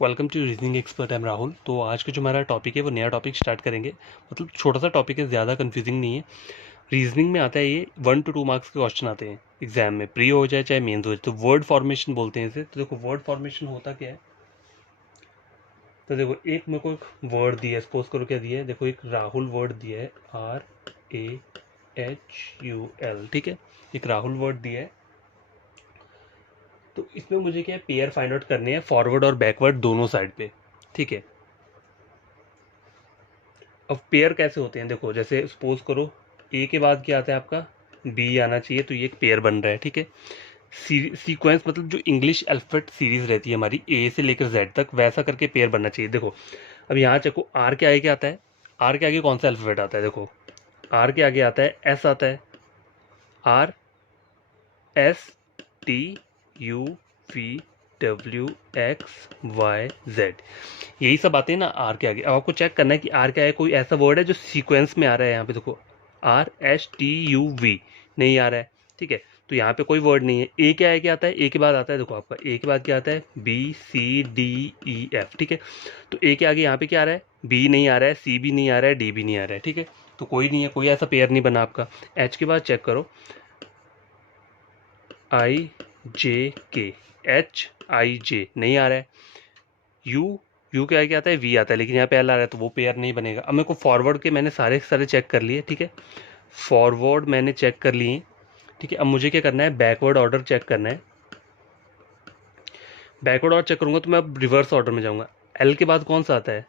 Welcome to reasoning expert. I'm Rahul. तो आज का जो हमारा टॉपिक है वो नया टॉपिक स्टार्ट करेंगे। मतलब छोटा सा टॉपिक है, ज़्यादा कंफ्यूजिंग नहीं है। रीजनिंग में आता है ये 1 to 2 मार्क्स के क्वेश्चन आते हैं एग्जाम में, प्री हो जाए चाहे मेंस हो जाए। तो वर्ड फॉर्मेशन बोलते हैं इसे। तो देखो वर्ड फॉर्मेशन होता क्या है। तो देखो एक मेरे को एक वर्ड दिया है, सपोज करो क्या दिया है, देखो एक राहुल वर्ड दिया है, RAHUL। ठीक है, एक राहुल वर्ड दिया है। तो इसमें मुझे क्या है, पेयर फाइंड आउट करने हैं फॉरवर्ड और बैकवर्ड दोनों साइड पे। ठीक है, अब पेयर कैसे होते हैं, देखो जैसे सपोज करो ए के बाद क्या आता है आपका, बी आना चाहिए, तो ये एक पेयर बन रहा है। ठीक है, सीक्वेंस मतलब जो इंग्लिश अल्फाबेट सीरीज रहती है हमारी ए से लेकर जेड तक, वैसा करके पेयर बनना चाहिए। देखो अब यहाँ चेको, आर के आगे क्या आता है, आर के आगे कौन सा अल्फाबेट आता है, देखो आर के आगे आता है एस आता है, RSTUVWXYZ, यही सब आते हैं ना आर के आगे। अब आपको चेक करना है कि आर के आगे कोई ऐसा वर्ड है जो सीक्वेंस में आ रहा है। यहाँ पे देखो RSTUV नहीं आ रहा है। ठीक है, तो यहाँ पे कोई वर्ड नहीं है। ए के आगे क्या आता है, ए के बाद आता है, देखो आपका ए के बाद क्या आता है, BCDEF। ठीक है, तो ए के आगे यहाँ पे क्या आ रहा है, बी नहीं आ रहा है, सी भी नहीं आ रहा है, डी भी नहीं आ रहा है। ठीक है, तो कोई नहीं है, कोई ऐसा पेयर नहीं बना आपका। एच के बाद चेक करो, IJK, HIJ नहीं आ रहा है। यू के आगे क्या आता है, वी आता है, लेकिन यहाँ पे एल आ रहा है, तो वो पेयर नहीं बनेगा। अब मेरे को फॉरवर्ड के मैंने सारे सारे चेक कर लिए। ठीक है, फॉरवर्ड मैंने चेक कर लिए। ठीक है, अब मुझे क्या करना है, बैकवर्ड ऑर्डर चेक करना है। बैकवर्ड ऑर्डर चेक करूंगा तो मैं अब रिवर्स ऑर्डर में जाऊंगा। एल के बाद कौन सा आता है,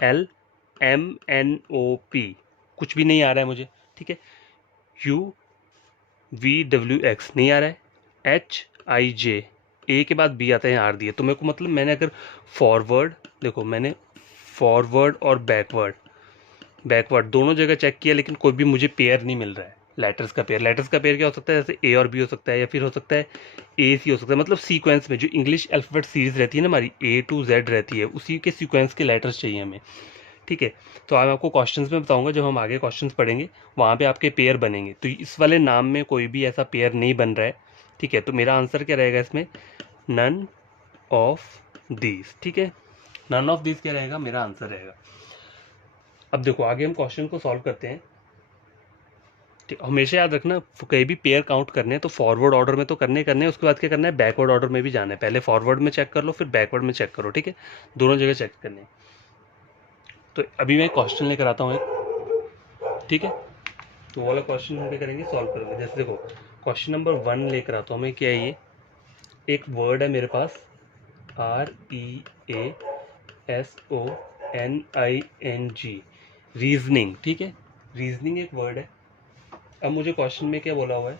LMNOP, कुछ भी नहीं आ रहा है मुझे। ठीक है, UVWX नहीं आ रहा है। HIJ, ए के बाद बी आता है, आर दिए, तो मेरे को मतलब मैंने अगर फॉरवर्ड, देखो मैंने फॉरवर्ड और बैकवर्ड, बैकवर्ड दोनों जगह चेक किया, लेकिन कोई भी मुझे पेयर नहीं मिल रहा है। लेटर्स का पेयर, लेटर्स का पेयर क्या हो सकता है, जैसे ए और बी हो सकता है, या फिर हो सकता है AC हो सकता है। मतलब सीक्वेंस में जो इंग्लिश अल्फाबेट सीरीज रहती है ना हमारी, A to Z रहती है, उसी के सीक्वेंस के लेटर्स चाहिए हमें। ठीक है, तो आज आपको क्वेश्चंस में बताऊंगा, जब हम आगे क्वेश्चंस पढ़ेंगे वहाँ पे आपके पेयर बनेंगे। तो इस वाले नाम में कोई भी ऐसा पेयर नहीं बन रहा है। ठीक है, तो मेरा आंसर क्या रहेगा इसमें, नन ऑफ दीज। ठीक है, नन ऑफ दीज क्या रहेगा, मेरा आंसर रहेगा। अब देखो आगे हम क्वेश्चन को सॉल्व करते हैं। ठीक, हमेशा याद रखना, कहीं भी पेयर काउंट करने हैं तो फॉरवर्ड ऑर्डर में तो करने करने हैं, उसके बाद क्या करना है, बैकवर्ड ऑर्डर में भी जाना है। पहले फॉरवर्ड में चेक कर लो, फिर बैकवर्ड में चेक करो। ठीक है, दोनों जगह चेक करने हैं। तो अभी मैं क्वेश्चन लेकर आता हूँ एक। ठीक है, तो वो वाला क्वेश्चन हम क्या करेंगे, सॉल्व करेंगे। जैसे देखो क्वेश्चन नंबर 1 लेकर आता हूँ मैं, क्या है ये, एक वर्ड है मेरे पास, REASONING, रीजनिंग। ठीक है, रीजनिंग एक वर्ड है। अब मुझे क्वेश्चन में क्या बोला हुआ है,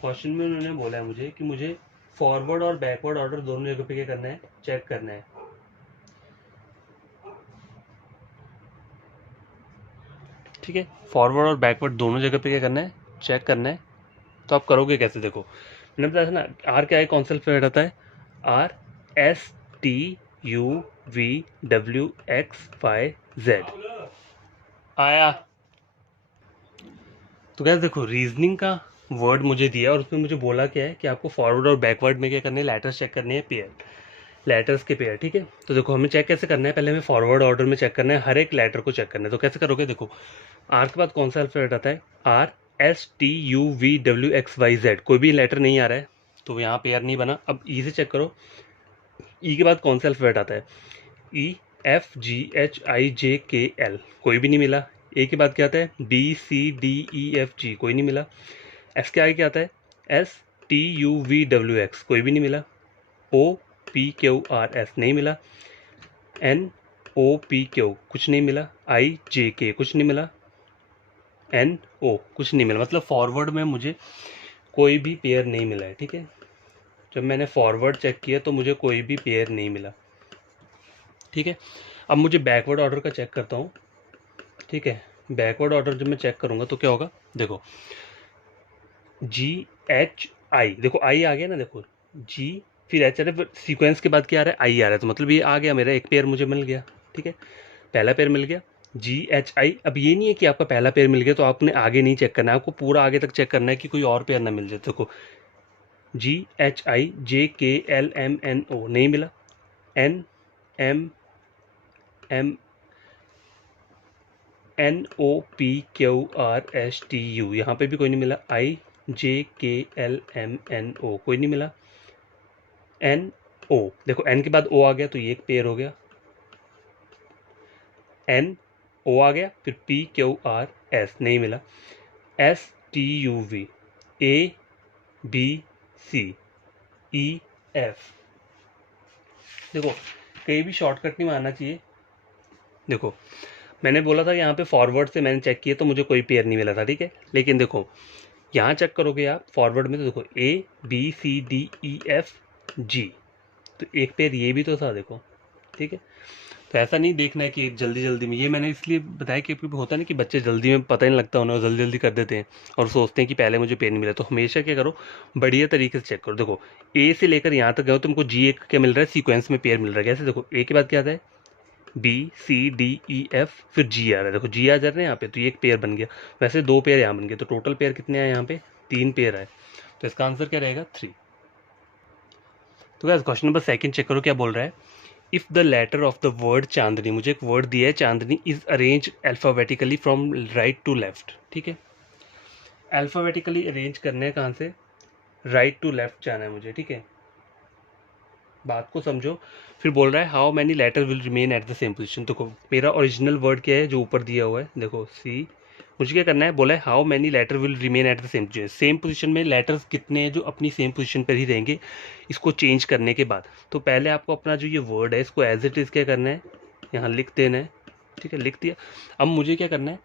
क्वेश्चन में उन्होंने बोला है मुझे कि मुझे फॉरवर्ड और बैकवर्ड ऑर्डर दोनों जगह पे क्या करना है, चेक करना है। ठीक है, फॉरवर्ड और बैकवर्ड दोनों जगह पे क्या करना है, चेक करना है। तो आप करोगे कैसे, देखो मैंने बताया था ना, आर क्या है, कौन सा अल्फाबेट आता है, RSTUVWXYZ आया। तो क्या देखो, रीजनिंग का वर्ड मुझे दिया और उसमें मुझे बोला क्या है कि आपको फॉरवर्ड और बैकवर्ड में क्या करने हैं, लेटर्स चेक करने हैं, पेयर, लेटर्स के पेयर। ठीक है, तो देखो हमें चेक कैसे करना है, पहले हमें फॉरवर्ड ऑर्डर में चेक करना है, हर एक लेटर को चेक करना है। तो कैसे करोगे, देखो आर के बाद कौन सा अल्फाबेट आता है, RSTUVWXYZ, कोई भी लेटर नहीं आ रहा है, तो यहाँ पेयर नहीं बना। अब ई से चेक करो, ई के बाद कौन सा अल्फाबेट आता है, EFGHIJKL, कोई भी नहीं मिला। ए के बाद क्या आता है, BCDEFG, कोई नहीं मिला। एस के आगे क्या आता है, STUVWX, कोई भी नहीं मिला। OPQRS नहीं मिला। NOPQ कुछ नहीं मिला। IJK कुछ नहीं मिला। NO कुछ नहीं मिला। मतलब फॉरवर्ड में मुझे कोई भी पेयर नहीं मिला है। ठीक है, जब मैंने फॉरवर्ड चेक किया तो मुझे कोई भी पेयर नहीं मिला। ठीक है, अब मुझे बैकवर्ड ऑर्डर का चेक करता हूँ। ठीक है, बैकवर्ड ऑर्डर जब मैं चेक करूँगा तो क्या होगा, देखो GHI, देखो आई आ गया ना, देखो जी फिर एच आ रहा है, सीक्वेंस के बाद क्या आ रहा है, आई आ रहा है, तो मतलब ये आ गया, मेरा एक पेयर मुझे मिल गया। ठीक है, पहला पेयर मिल गया GHI। अब ये नहीं है कि आपका पहला पेयर मिल गया तो आपने आगे नहीं चेक करना है, आपको पूरा आगे तक चेक करना है कि कोई और पेयर ना मिल जाए। देखो GHIJKLMNO नहीं मिला। M NOPQRSTU, यहाँ पे भी कोई नहीं मिला। IJKLMNO कोई नहीं मिला। NO, देखो N के बाद O आ गया तो ये एक पेयर हो गया। NO आ गया, फिर PQRS नहीं मिला। STUV ABCEF, देखो कहीं भी शॉर्टकट नहीं मारना चाहिए। देखो मैंने बोला था यहाँ पे फॉरवर्ड से मैंने चेक किया तो मुझे कोई पेयर नहीं मिला था, ठीक है। लेकिन देखो यहाँ चेक करोगे आप फॉरवर्ड में तो देखो ABCDEFG, तो एक पेयर ये भी तो था, देखो, ठीक है। तो ऐसा नहीं देखना है कि जल्दी जल्दी में, ये मैंने इसलिए बताया कि होता नहीं कि बच्चे जल्दी में पता नहीं लगता उन्हें, जल्दी जल्दी कर देते हैं और सोचते हैं कि पहले मुझे पेयर नहीं मिला। तो हमेशा क्या करो, बढ़िया तरीके से चेक करो। देखो ए से लेकर यहाँ तक गए तुमको जी ए क्या मिल रहा है, सीक्वेंस में पेयर मिल रहा है। कैसे, देखो ए के बाद क्या आता है BCDEF, फिर जी आ रहा है, देखो जी आ जा रहे हैं यहाँ पे, तो ये एक पेयर बन गया। वैसे 2 पेयर यहाँ बन गए, तो टोटल पेयर कितने आए यहाँ पे, 3 पेयर आए। तो इसका आंसर क्या रहेगा, 3। तो गाइस क्वेश्चन नंबर 2 चेक करो क्या बोल रहा है। If the letter of the word Chandni, मुझे एक वर्ड दिया है Chandni, is arrange alphabetically from right to left, ठीक है। अल्फाबेटिकली अरेंज करने हैं कहाँ से, राइट टू लेफ्ट जाना है मुझे, ठीक है। बात को समझो। फिर बोल रहा है how many letter will remain at the same position. देखो मेरा ओरिजिनल वर्ड क्या है जो ऊपर दिया हुआ है, देखो सी, मुझे क्या करना है, बोला है how many letter will remain at the same position, same position में लेटर्स कितने हैं जो अपनी सेम पोजीशन पर ही रहेंगे इसको चेंज करने के बाद। तो पहले आपको अपना जो ये वर्ड है इसको एज इट इज़ क्या करना है, यहाँ लिख देना है, ठीक है, लिख दिया। अब मुझे क्या करना है,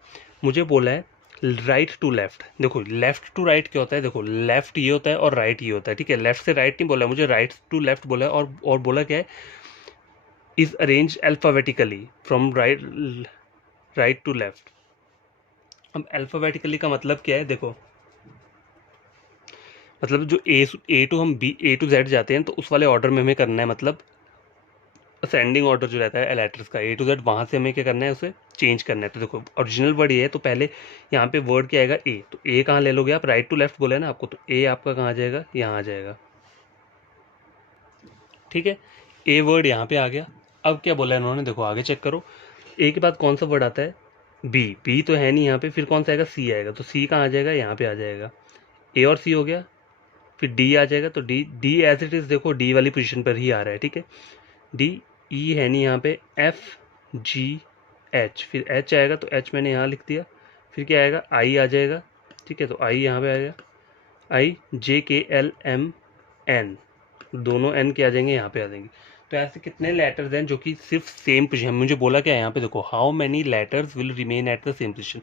मुझे बोला है राइट टू लेफ्ट। देखो लेफ्ट टू राइट क्या होता है, देखो लेफ्ट ये होता है और राइट ये होता है, ठीक है। लेफ्ट से राइट नहीं बोला है मुझे, राइट टू लेफ्ट बोला है। और बोला क्या है, is arrange alphabetically from right to left. अब अल्फाबेटिकली का मतलब क्या है, देखो मतलब जो ए टू हम A to Z जाते हैं तो उस वाले ऑर्डर में हमें करना है, मतलब असेंडिंग ऑर्डर जो रहता है लेटर्स का A to Z, वहाँ से हमें क्या करना है, उसे चेंज करना है। तो देखो ओरिजिनल वर्ड ये है तो पहले यहाँ पे वर्ड क्या आएगा ए, तो ए कहाँ ले लोगे आप, राइट टू लेफ्ट बोला है ना आपको, तो ए आपका कहाँ आ जाएगा, यहाँ आ जाएगा, ठीक है। ए वर्ड यहाँ पे आ गया। अब क्या बोला है इन्होंने, देखो आगे चेक करो, ए के बाद कौन सा वर्ड आता है, बी तो है नहीं यहाँ पे, फिर कौन सा आएगा, सी आएगा, तो सी कहाँ आ जाएगा, यहाँ पे आ जाएगा। ए और सी हो गया, फिर डी आ जाएगा, तो D D as it is देखो डी वाली पोजीशन पर ही आ रहा है, ठीक है। डी, ई है नहीं यहाँ पे, एफ जी एच, फिर एच आएगा तो एच मैंने यहाँ लिख दिया, फिर क्या आएगा, आई आ जाएगा, ठीक है, तो आई यहाँ पे आएगा, आई JKLMN, दोनों एन के आ जाएंगे, यहाँ पे आ जाएंगे। तो ऐसे कितने लेटर्स हैं जो कि सिर्फ सेम पोजीशन, मुझे बोला क्या है यहाँ पे, देखो how many letters will remain at the same position.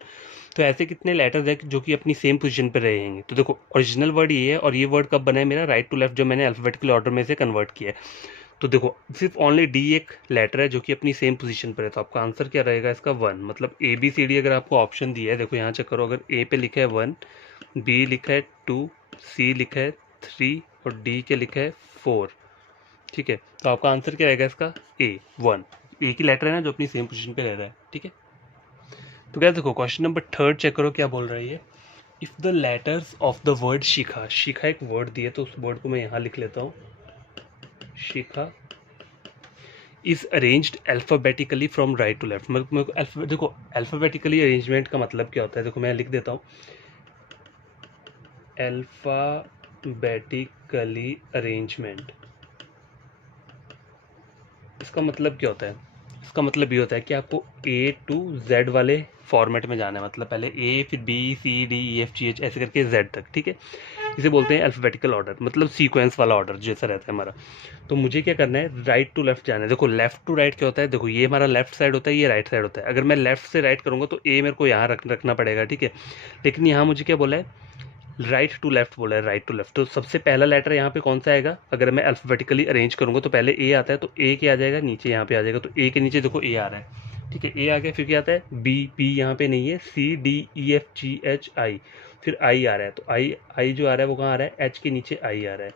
तो ऐसे कितने लेटर्स हैं जो कि अपनी सेम पोजीशन पर रहेंगे। तो देखो ओरिजिनल वर्ड ये है और ये वर्ड कब बना है मेरा, राइट टू लेफ्ट, जो मैंने अल्फाबेटिकल ऑर्डर में से कन्वर्ट किया है। तो देखो सिर्फ ओनली डी एक लेटर है जो कि अपनी सेम पोजीशन पर है, तो आपका आंसर क्या रहेगा इसका, 1। मतलब ABCD अगर आपको ऑप्शन दिया है, देखो यहाँ चेक करो, अगर ए पे लिखा है 1, बी लिखा है 2, सी लिखा है 3 और डी के लिखा है 4, ठीक है। तो आपका आंसर क्या रहेगा इसका, A1, एक ही लेटर है ना जो अपनी सेम पोजीशन पे रह रहा है, ठीक है। तो क्या देखो क्वेश्चन नंबर 3 चेक करो क्या बोल रही है। If the letters of the word Shikha, Shikha एक वर्ड दिया तो उस वर्ड को मैं यहाँ लिख लेता हूँ, Shikha is arranged alphabetically from right to left. मतलब देखो अल्फ़ाबेटिकली अरेंजमेंट का मतलब क्या होता है, देखो मैं लिख देता हूँ, अल्फ़ाबेटिकली अरेंजमेंट, इसका मतलब क्या होता है, इसका मतलब ये होता है कि आपको A to Z वाले फॉर्मेट में जाना है, मतलब पहले ए, फिर BCDEFGH ऐसे करके Z तक, ठीक है। इसे बोलते हैं अल्फ़ाबेटिकल ऑर्डर, मतलब सीक्वेंस वाला ऑर्डर जैसा रहता है हमारा। तो मुझे क्या करना है, राइट टू लेफ्ट जाना है। देखो लेफ्ट टू राइट क्या होता है, देखो ये हमारा लेफ्ट साइड होता है, ये राइट साइड होता है। अगर मैं लेफ्ट से राइट करूँगा तो ए मेरे को यहाँ रखना पड़ेगा, ठीक है। लेकिन यहाँ मुझे क्या बोला है, राइट टू लेफ्ट बोला है, राइट टू लेफ्ट। तो सबसे पहला लेटर यहाँ पे कौन सा आएगा, अगर मैं अल्फ़ाबेटिकली अरेंज करूँगा तो पहले ए आता है, तो ए क्या आ जाएगा, नीचे यहाँ पे आ जाएगा, तो ए के नीचे देखो ए आ रहा है, ठीक है, ए आ गया। फिर क्या आता है, बी यहाँ पे नहीं है, CDEFGHI, फिर आई आ रहा है, तो आई जो आ रहा है वो कहाँ आ रहा है, एच के नीचे आई आ रहा है,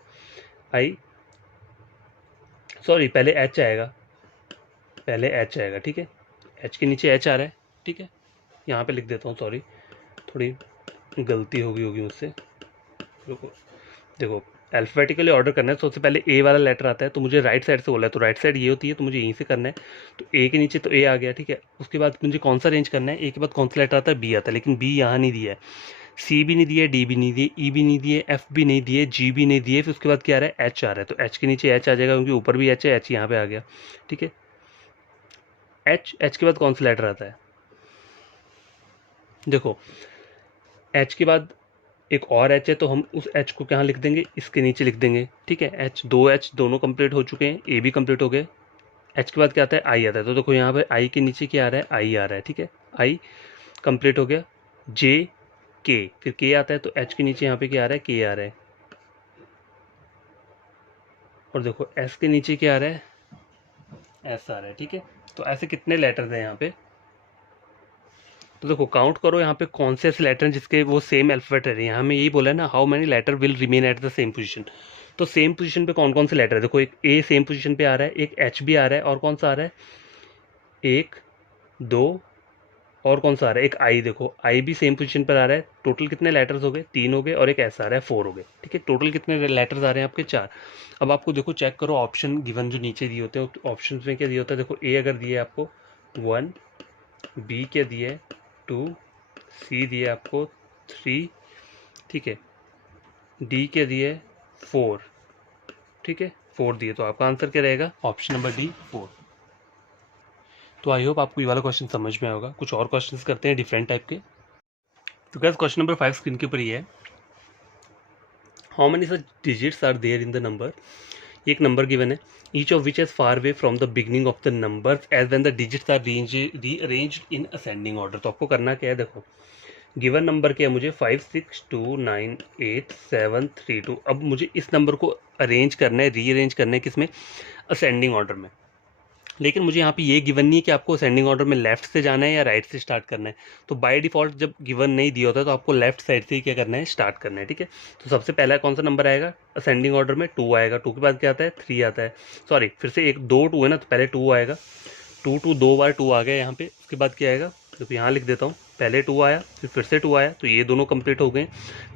आई सॉरी पहले एच आएगा, पहले एच आएगा, ठीक है, एच के नीचे एच आ रहा है, ठीक है। यहाँ पे लिख देता हूँ, सॉरी थोड़ी गलती हो गई होगी मुझसे, रुको, देखो अल्फ़ाबेटिकली ऑर्डर करना है तो सबसे पहले ए वाला लेटर आता है, तो मुझे राइट साइड से बोला है, तो राइट साइड ये होती है, तो मुझे यहीं से करना है। तो ए के नीचे तो ए आ गया, ठीक है। उसके बाद मुझे कौन सा रेंज करना है, ए के बाद कौन सा लेटर आता है, बी आता है, लेकिन बी यहाँ नहीं दिया है, सी भी नहीं दिया है, डी भी नहीं दिए, ई भी नहीं दिए, एफ भी नहीं दिए, जी भी नहीं दिए, फिर उसके बाद क्या आ रहा है, एच आ रहा है। तो एच के नीचे एच आ जाएगा क्योंकि ऊपर भी एच है, एच यहाँ पे आ गया, ठीक है। एच के बाद कौन सा लेटर आता है, देखो एच के बाद एक और एच है, तो हम उस एच को कहाँ लिख देंगे, इसके नीचे लिख देंगे, ठीक है। एच, दो एच दोनों कंप्लीट हो चुके हैं, ए भी कंप्लीट हो गए। एच के बाद क्या आता है, आई आता है, तो देखो यहाँ पे आई के नीचे क्या आ रहा है, आई आ रहा है, ठीक है। आई कंप्लीट हो गया। जे के, फिर के आता है, तो एच के नीचे यहाँ पे क्या आ रहा है, के आ रहा है। और देखो एस के नीचे क्या आ रहा है, एस आ रहा है, ठीक है। तो ऐसे कितने लेटर्स हैं यहाँ पे, तो देखो काउंट करो यहाँ पे कौन से ऐसे लेटर हैं जिसके वो सेम अल्फाबेट है। यहाँ में यही बोला है ना, how many letter will remain at the same position. तो सेम पोजीशन पे कौन कौन से लेटर है, देखो एक ए सेम पोजीशन पे आ रहा है, एक एच भी आ रहा है, और कौन सा आ रहा है, एक, दो, और कौन सा आ रहा है, एक आई। देखो आई भी सेम पोजीशन पर आ रहा है। टोटल कितने लेटर्स हो गए, तीन हो गए, और एक ऐसा आ रहा है, फोर हो गए, ठीक है। टोटल कितने लेटर्स आ रहे हैं आपके, चार। अब आपको देखो चेक करो ऑप्शन गिवन जो नीचे दिए होते हैं, ऑप्शन में क्या दिया होता है, देखो ए अगर दिए आपको 1, बी क्या दिए 2, सी दिए आपको 3, ठीक है, डी के दिए 4, ठीक है, 4 दिए, तो आपका आंसर क्या रहेगा, ऑप्शन नंबर डी 4। तो आई होप आपको ये वाला क्वेश्चन समझ में आएगा। कुछ और क्वेश्चंस करते हैं डिफरेंट टाइप के। तो गाइस क्वेश्चन नंबर 5 स्क्रीन के ऊपर ये है, how many such digits are there in the number. एक नंबर गिवन है, each of which is far away from the beginning of the number as when the digits are rearranged in ascending order. तो आपको करना क्या है, देखो given number क्या है मुझे 5 6 2 9 8 7 3 2। अब मुझे इस नंबर को अरेंज करना है, रीअरेंज करना है, किसमें, असेंडिंग ऑर्डर में। लेकिन मुझे यहाँ पे ये गिवन नहीं है कि आपको असेंडिंग ऑर्डर में लेफ्ट से जाना है या राइट से स्टार्ट करना है। तो बाय डिफॉल्ट जब गिवन नहीं दिया होता है तो आपको लेफ्ट साइड से ही क्या करना है, स्टार्ट करना है, ठीक है। तो सबसे पहला कौन सा नंबर आएगा असेंडिंग ऑर्डर में, 2 आएगा। 2 के बाद क्या आता है, 3 आता है, सॉरी फिर से एक दो 2 है ना, तो पहले 2 आएगा, 2 दो बार 2 आ गया यहाँ पे। उसके बाद क्या आएगा, तो यहाँ लिख देता हूँ, पहले 2 आया, फिर से 2 आया, तो ये दोनों कंप्लीट हो गए।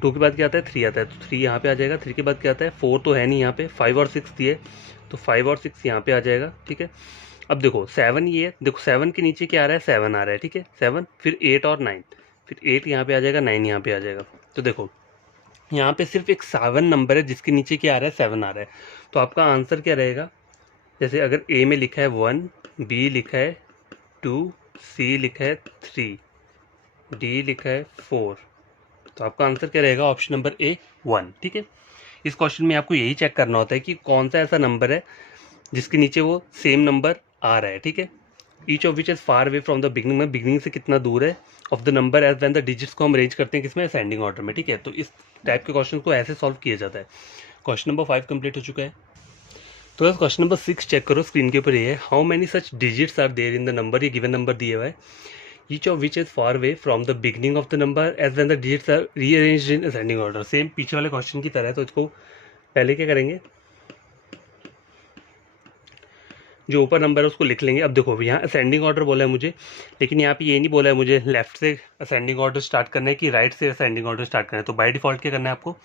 2 के बाद क्या आता है, 3 आता है, तो 3 यहाँ पे आ जाएगा। 3 के बाद क्या आता है, 4 तो है नहीं यहाँ पे, 5 और 6 दिए, तो 5 और 6 यहाँ पे आ जाएगा, ठीक है। अब देखो 7 ये है, देखो 7 के नीचे क्या आ रहा है, 7 आ रहा है, ठीक है, 7, फिर 8 और 9, फिर 8 यहाँ पे आ जाएगा, 9 यहाँ पे आ जाएगा। तो देखो यहाँ पे सिर्फ एक 7 नंबर है जिसके नीचे क्या आ रहा है, 7 आ रहा है। तो आपका आंसर क्या रहेगा, जैसे अगर ए में लिखा है 1, बी लिखा है 2, सी लिखा है 3, डी लिखा है 4, तो आपका आंसर क्या रहेगा, ऑप्शन नंबर ए 1, ठीक है। इस क्वेश्चन में आपको यही चेक करना होता है कि कौन सा ऐसा नंबर है जिसके नीचे वो सेम नंबर आ रहा है, ठीक है। Each of which is far away from the beginning, में बिगनिंग से कितना दूर है, of the number as when the digits को हम अरेंज करते हैं किसमें, असेंडिंग ऑर्डर में, ठीक है। तो इस टाइप के क्वेश्चन को ऐसे सॉल्व किया जाता है। क्वेश्चन नंबर 5 कंप्लीट हो चुका है। तो क्वेश्चन नंबर 6 चेक करो, स्क्रीन के ऊपर ये है, how many such digits are there in the number. ये गिवन नंबर दिया हुआ है, each of which is far away from the beginning of the number as when the digits are rearranged in ascending order. Same पीछे वाले question की तरह है। तो इसको पहले क्या करेंगे, जो ऊपर नंबर है उसको लिख लेंगे। अब देखो यहाँ असेंडिंग ऑर्डर बोला है मुझे, लेकिन यहाँ पे ये नहीं बोला है मुझे लेफ्ट से असेंडिंग ऑर्डर स्टार्ट करना है कि राइट से असेंडिंग ऑर्डर स्टार्ट करना है। तो बाय डिफॉल्ट क्या करना है, आपको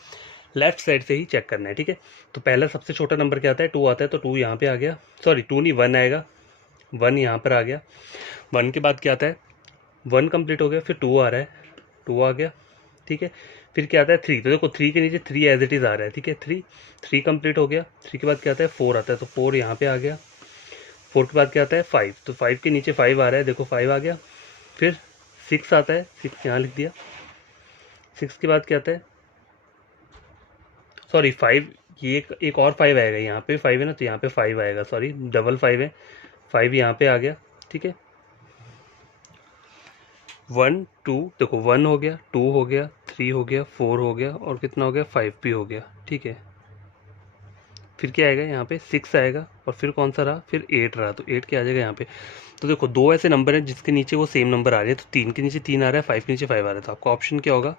लेफ्ट साइड से ही चेक करना है, ठीक है। तो पहला सबसे छोटा नंबर क्या आता है, 2 आता है, तो 2 यहाँ पे आ गया, सॉरी 2 नहीं 1 आएगा, 1 यहाँ पर आ गया। 1 के बाद क्या आता है, 1 कंप्लीट हो गया, फिर 2 आ रहा है, 2 आ गया, ठीक है। फिर क्या आता है 3, तो देखो 3 के नीचे 3 एज इट इज़ आ रहा है, ठीक है। 3 कंप्लीट हो गया। 3 के बाद क्या आता है, 4 आता है, तो 4 यहाँ पे आ गया। 4 के बाद क्या आता है, 5, तो 5 के नीचे 5 आ रहा है, देखो 5 आ गया। फिर 6 आता है, 6 यहाँ लिख दिया। 6 के बाद क्या आता है, सॉरी 5, ये एक और 5 आएगा, यहाँ पे 5 है ना, तो यहाँ पे 5 आएगा, सॉरी डबल 5 है, 5 यहाँ पे आ गया, ठीक है। 1 2, देखो 1 हो गया, 2 हो गया, 3 हो गया, 4 हो गया, और कितना हो गया, 5 भी हो गया, ठीक है। फिर क्या आएगा यहाँ पे, 6 आएगा, और फिर कौन सा रहा, फिर 8 रहा, तो 8 क्या आ जाएगा यहाँ पे। तो देखो दो ऐसे नंबर हैं जिसके नीचे वो सेम नंबर आ रहे हैं, तो 3 के नीचे 3 आ रहा है, 5 के नीचे 5 आ रहा है, तो आपका ऑप्शन क्या होगा,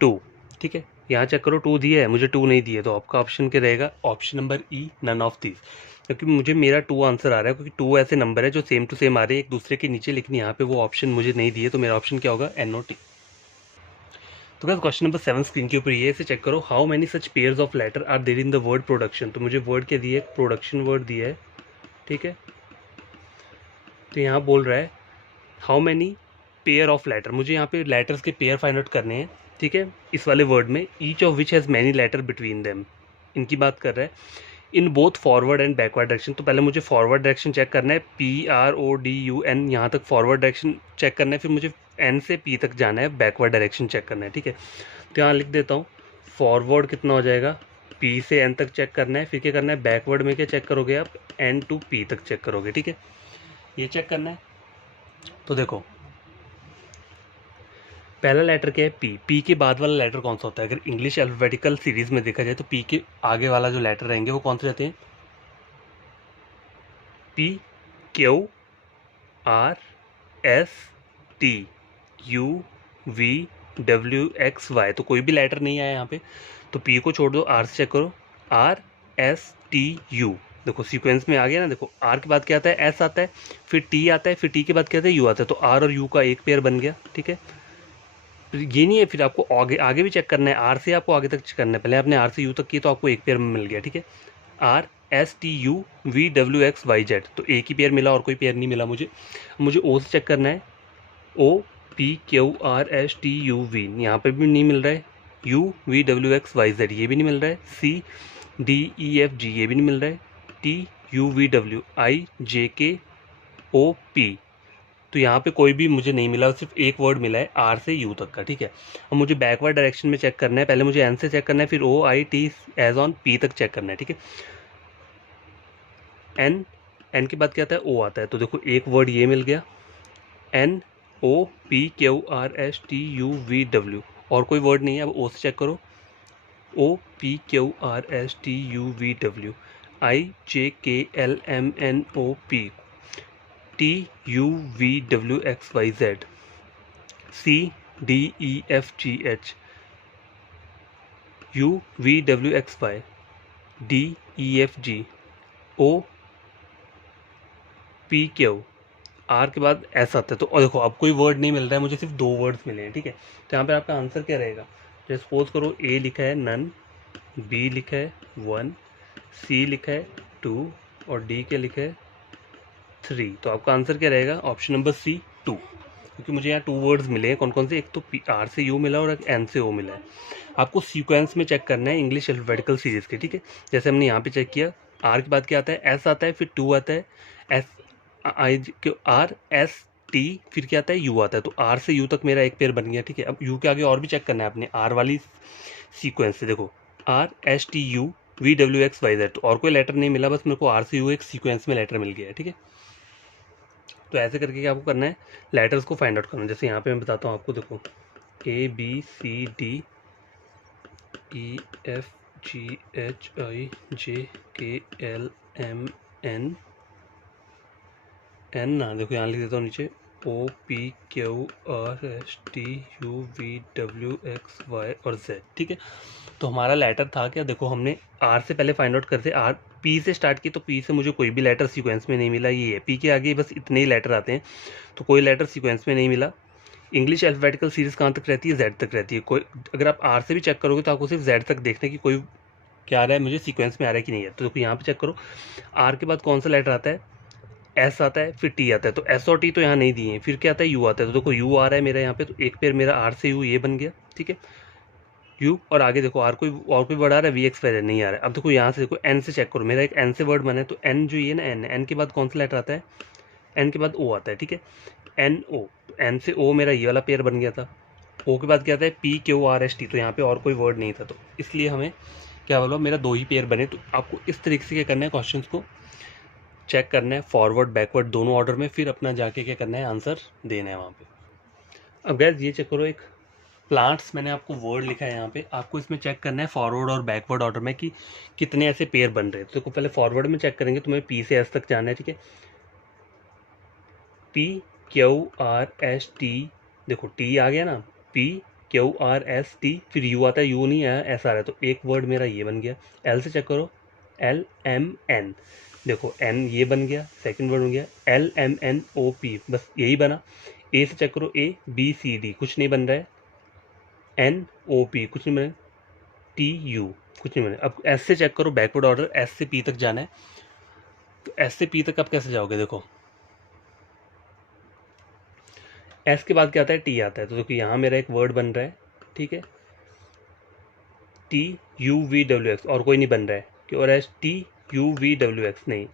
2, ठीक है। यहाँ चेक करो 2 दिया है, मुझे 2 नहीं दिए, तो आपका ऑप्शन क्या रहेगा, option number E, none of this. क्योंकि मुझे मेरा 2 आंसर आ रहा है, क्योंकि 2 ऐसे नंबर है जो सेम टू सेम आ रहे हैं एक दूसरे के नीचे, लेकिन यहाँ पे वो ऑप्शन मुझे नहीं दिए, तो मेरा ऑप्शन क्या होगा, NOT। तो गाइस क्वेश्चन नंबर 7 स्क्रीन के ऊपर ये से चेक करो, how many such pairs of letter are there in the word production. तो मुझे वर्ड क्या दिया है, प्रोडक्शन वर्ड दिया है, ठीक है। तो यहाँ बोल रहा है how many pair of letter, मुझे यहाँ पे लेटर्स के पेयर फाइंड आउट करने हैं, ठीक है, इस वाले वर्ड में। Each of which has many letter between them, इनकी बात कर रहा है। In both forward and backward direction, तो पहले मुझे फॉरवर्ड डायरेक्शन चेक करना है, PRODUN, यहाँ तक फॉरवर्ड डायरेक्शन चेक करना है, फिर मुझे N से P तक जाना है, बैकवर्ड डायरेक्शन चेक करना है, ठीक है। तो यहाँ लिख देता हूँ, फॉरवर्ड कितना हो जाएगा, P से N तक चेक करना है, फिर क्या करना है, बैकवर्ड में क्या चेक करोगे आप, N to P तक चेक करोगे, ठीक है, ये चेक करना है। तो देखो पहला लेटर क्या है, पी के बाद वाला लेटर कौन सा होता है, अगर इंग्लिश अल्फ़ाबेटिकल सीरीज में देखा जाए तो पी के आगे वाला जो लेटर रहेंगे वो कौन से रहते हैं, PQRSTUVWXY। तो कोई भी लेटर नहीं आया यहाँ पे, तो पी को छोड़ दो, आर से चेक करो, RSTU। देखो सीक्वेंस में आ गया ना, देखो आर के बाद क्या आता है, एस आता है, फिर टी आता है, फिर टी के बाद क्या आता है, यू आता है, तो आर और यू का एक पेयर बन गया, ठीक है। ये नहीं है, फिर आपको आगे आगे भी चेक करना है, आर से आपको आगे तक करना है, पहले आपने आर से यू तक की तो आपको एक पेयर मिल गया, ठीक है। RSTUVWXYZ, तो एक ही पेयर मिला और कोई पेयर नहीं मिला मुझे। मुझे ओ से चेक करना है, OPQRSTUV, यहाँ पे भी नहीं मिल रहा है, UVWXYZ ये भी नहीं मिल रहा है, CDEFG ये भी नहीं मिल रहा है, TUVWIJKOP, तो यहाँ पे कोई भी मुझे नहीं मिला, सिर्फ एक वर्ड मिला है आर से यू तक का, ठीक है। अब मुझे बैकवर्ड डायरेक्शन में चेक करना है, पहले मुझे एन से चेक करना है, फिर OIT एज ऑन पी तक चेक करना है, ठीक है। एन के बाद क्या आता है, ओ आता है, तो देखो एक वर्ड ये मिल गया, NOPQRSTUVW, और कोई वर्ड नहीं है। अब ओ से चेक करो, OPQRSTUVW, IJKLMNOP, TUVWXYZ, CDEFGH, UVWXY, DEFG, OPQ, R के बाद एस आता है। तो और देखो अब कोई वर्ड नहीं मिल रहा है मुझे, सिर्फ दो वर्ड्स मिले हैं, ठीक है। तो यहाँ पे आपका आंसर क्या रहेगा, जैसे सपोज करो ए लिखा है नन, बी लिखा है 1, सी लिखा है 2 और डी के लिखा है 3। तो आपका आंसर क्या रहेगा, ऑप्शन नंबर सी 2, क्योंकि मुझे यहाँ 2 वर्ड्स मिले हैं। कौन कौन से, एक तो आर से यू मिला और एक एन से ओ मिला है। आपको सीक्वेंस में चेक करना है इंग्लिश अल्फाबेटिकल सीरीज के, ठीक है। जैसे हमने यहाँ पे चेक किया, आर के बाद क्या आता है, एस आता है, फिर 2 आता है, एस RST, फिर क्या आता है, यू आता है, तो आर से यू तक मेरा एक पेयर बन गया, ठीक है। अब यू के आगे और भी चेक करना है अपने आर वाली सीक्वेंस से, देखो RSTUVWXYZ, तो और कोई लेटर नहीं मिला, बस मेरे को आर से यू एक सीक्वेंस में लेटर मिल गया है, ठीक है। तो ऐसे करके क्या आपको करना है, लेटर्स को फाइंड आउट करना है। जैसे यहाँ पे मैं बताता हूँ आपको, देखो ABCDEFGHIJKLMN एन ना, देखो यहाँ लिख देता हूँ नीचे, OPQRSTUVWXY और Z, ठीक है। तो हमारा लेटर था क्या, देखो हमने आर से पहले फाइंड आउट करते, आर पी से स्टार्ट की, तो पी से मुझे कोई भी लेटर सीक्वेंस में नहीं मिला, ये है पी के आगे बस इतने ही लेटर आते हैं, तो कोई लेटर सीक्वेंस में नहीं मिला। इंग्लिश अल्फाबेटिकल सीरीज कहाँ तक रहती है, जेड तक रहती है। कोई अगर आप आर से भी चेक करोगे तो आपको सिर्फ जेड तक देखना है कि कोई क्या आ रहा है, मुझे सीक्वेंस में आ रहा है कि नहीं है। तो देखो यहाँ पे चेक करो, आर के बाद कौन सा लेटर आता है, एस आता है, फिर टी आता है, तो एस और टी तो यहाँ नहीं दिए हैं, फिर क्या आता है, यू आता है, तो देखो यू आ रहा है मेरा यहाँ पे, तो एक पेयर मेरा आर से यू ये बन गया, ठीक है। यू और आगे देखो आर कोई और कोई वर्ड आ रहा है, VXYZ नहीं आ रहा है। अब देखो यहाँ से देखो एन से चेक करो, मेरा एक एन से वर्ड बना है, तो एन जो ये ना एन के बाद कौन सा लेटर आता है, एन के बाद ओ आता है, ठीक है। NO, एन से ओ मेरा ये वाला पेयर बन गया था। ओ के बाद क्या आता है, PQRST, तो यहाँ पे और कोई वर्ड नहीं था, तो इसलिए हमें क्या बोलो, मेरा 2 ही पेयर बने। तो आपको इस तरीके से क्या करना है, क्वेश्चंस को चेक करना है फॉरवर्ड बैकवर्ड दोनों ऑर्डर में, फिर अपना जाके क्या करना है, आंसर देना है वहाँ पे। अब गैस ये चेक करो, एक प्लांट्स मैंने आपको वर्ड लिखा है यहाँ पे, आपको इसमें चेक करना है फॉरवर्ड और बैकवर्ड ऑर्डर में कि कितने ऐसे पेयर बन रहे हैं। तो देखो पहले फॉरवर्ड में चेक करेंगे, तो मैं पी से एस तक जाना है, ठीक है। PQRST, देखो टी आ गया ना, PQRST, फिर यू आता है, यू नहीं आया, एस आ रहा है, तो एक वर्ड मेरा ये बन गया। एल से चेक करो, LMN, देखो एन ये बन गया, सेकंड वर्ड बन गया, LMNOP, बस यही बना। ए से चेक करो, ABCD कुछ नहीं बन रहा है, NOP कुछ नहीं बने, TU कुछ नहीं बने। अब S से चेक करो, बैकवर्ड ऑर्डर S से P तक जाना है, तो S से P तक आप कैसे जाओगे? देखो S के बाद क्या आता है? T आता है। तो देखो यहाँ मेरा एक वर्ड बन रहा है, ठीक है, TUVWX, और कोई नहीं बन रहा है कि, और TUVWX नहीं,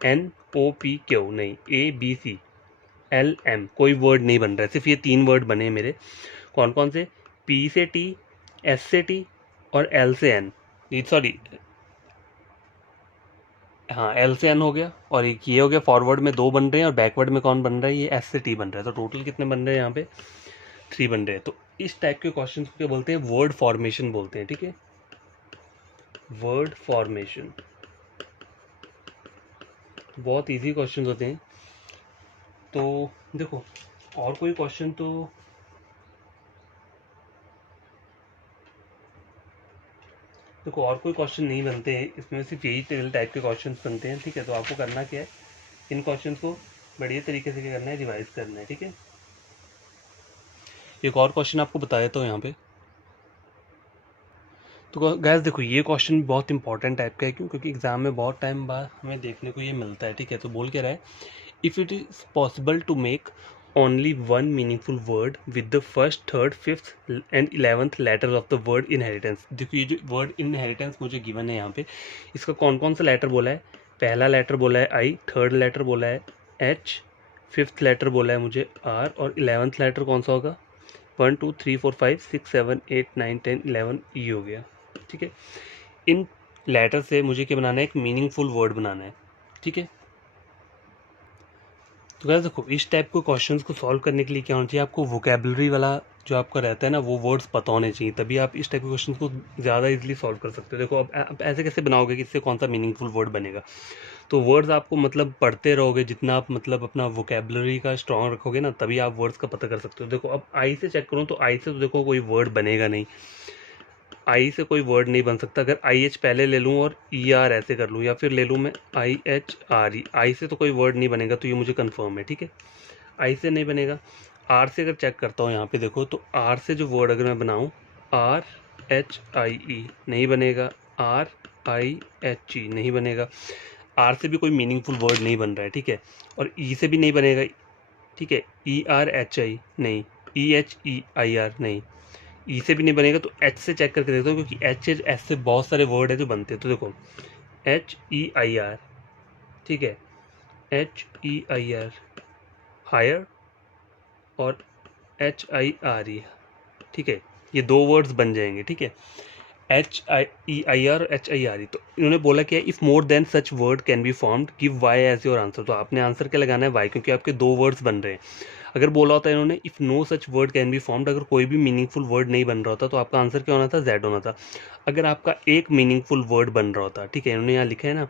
NOPQ नहीं, ABCLM कोई वर्ड नहीं बन रहा है, सिर्फ ये 3 वर्ड बने हैं मेरे। कौन कौन से? P से T, S से T और L से N, सॉरी हाँ L से N हो गया, और एक ये हो गया। फॉरवर्ड में 2 बन रहे हैं और बैकवर्ड में कौन बन रहा है? ये S से T बन रहा है। तो टोटल कितने बन रहे हैं यहाँ पे? 3 बन रहे हैं। तो इस टाइप के क्वेश्चन को क्या बोलते हैं? वर्ड फॉर्मेशन बोलते हैं, ठीक है, वर्ड फॉर्मेशन। बहुत इजी क्वेश्चन होते हैं। तो देखो और कोई क्वेश्चन तो देखो और कोई क्वेश्चन नहीं बनते हैं इसमें, सिर्फ यही टाइप के क्वेश्चन बनते हैं, ठीक है। तो आपको करना क्या है, इन क्वेश्चन को बढ़िया तरीके से क्या करना है? रिवाइज करना है, ठीक है। एक और क्वेश्चन आपको बता देता हूँ यहाँ पे। तो गैस देखो ये क्वेश्चन बहुत इंपॉर्टेंट टाइप का है, क्यों? क्योंकि एग्जाम में बहुत टाइम बाद हमें देखने को ये मिलता है, ठीक है। तो बोल क्या रहा है, if it is possible to make only one meaningful word with the first, third, fifth and 11th letter of the word inheritance. देखो ये जो वर्ड इनहेरिटेंस मुझे गिवन है यहाँ पे, इसका कौन कौन सा लेटर बोला है? पहला लेटर बोला है I, थर्ड लेटर बोला है H, फिफ्थ लेटर बोला है मुझे R, और 11th लेटर कौन सा होगा? 1 2 3 4 5 6 7 8 9 10 11 E हो गया, ठीक है। इन लेटर से मुझे क्या बनाना है? एक मीनिंगफुल वर्ड बनाना है, ठीक है। तो गाइस देखो इस टाइप के क्वेश्चंस को सॉल्व करने के लिए क्या होना चाहिए? आपको वोकेबलरी वाला जो आपका रहता है ना, वो वर्ड्स पता होने चाहिए, तभी आप इस टाइप के क्वेश्चंस को ज़्यादा इजीली सॉल्व कर सकते हो। देखो अब आप ऐसे कैसे बनाओगे कि इससे कौन सा मीनिंगफुल वर्ड बनेगा? तो वर्ड्स आपको मतलब पढ़ते रहोगे, जितना आप मतलब अपना वोकेबलरी का स्ट्रॉन्ग रखोगे ना, तभी आप वर्ड्स का पता कर सकते हो। देखो अब आई से चेक करूँ तो आई से तो देखो कोई वर्ड बनेगा नहीं, आई से कोई वर्ड नहीं बन सकता। अगर IH पहले ले लूँ और ER ऐसे कर लूँ, या फिर ले लूँ मैं IHRE, आई से तो कोई वर्ड नहीं बनेगा, तो ये मुझे कंफर्म है, ठीक है। आई से नहीं बनेगा। आर से अगर चेक करता हूँ यहाँ पे देखो, तो आर से जो वर्ड अगर मैं बनाऊँ, RHIE नहीं बनेगा, RIHE नहीं बनेगा। आर से भी कोई मीनिंगफुल वर्ड नहीं बन रहा है, ठीक है। और ई से भी नहीं बनेगा, ठीक है, ERHI नहीं, EHEIR नहीं, ई से भी नहीं बनेगा। तो एच से चेक करके देखता हूँ, क्योंकि एच से बहुत सारे वर्ड है जो बनते हैं। तो देखो HEIR, ठीक है, HEIR हायर, और HIRE, ठीक है, ये 2 वर्ड्स बन जाएंगे, ठीक है, HIEIR और HIRE। तो इन्होंने बोला क्या, if more than such word can be formed give Y as your answer. तो आपने आंसर क्या लगाना है? वाई, क्योंकि आपके 2 वर्ड्स बन रहे हैं। अगर बोला होता है इन्होंने if no such word can be formed, अगर कोई भी मीनिंगफुल वर्ड नहीं बन रहा होता, तो आपका आंसर क्या होना था? जेड होना था। अगर आपका एक मीनिंगफुल वर्ड बन रहा होता, ठीक है, इन्होंने यहाँ लिखा है ना,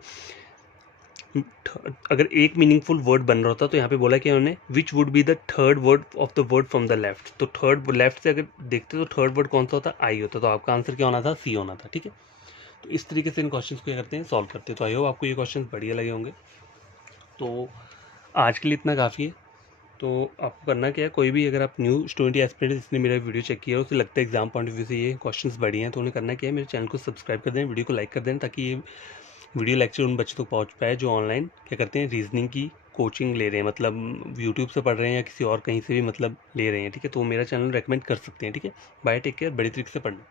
अगर एक मीनिंगफुल वर्ड बन रहा होता, तो यहाँ पे बोला कि उन्होंने which would be the third word of the word from the left. तो थर्ड लेफ्ट से अगर देखते तो थर्ड वर्ड कौन सा होता? आई होता। तो आपका आंसर क्या होना था? सी होना था, ठीक है। तो इस तरीके से इन क्वेश्चन को क्या करते हैं? सॉल्व करते हैं। तो आई होप आपको ये क्वेश्चन बढ़िया लगे होंगे। तो आज के लिए इतना काफ़ी है। तो आपको करना क्या है, कोई भी अगर आप न्यू स्टूडेंट या एस्पिरेंट जिसने मेरा वीडियो चेक किया है, उसे लगता है एग्जाम पॉइंट ऑफ व्यू से ये क्वेश्चंस बढ़िया हैं, तो उन्हें करना क्या है, मेरे चैनल को सब्सक्राइब कर दें, वीडियो को लाइक कर दें, ताकि ये वीडियो लेक्चर उन बच्चों तक पहुंच पाए जो ऑनलाइन क्या करते हैं, रीजनिंग की कोचिंग ले रहे हैं, मतलब यूट्यूब से पढ़ रहे हैं या किसी और कहीं से भी मतलब ले रहे हैं, ठीक है। तो मेरा चैनल रेकमेंड कर सकते हैं, ठीक है। बाय, टेक केयर, बड़ी तरीके से पढ़ना।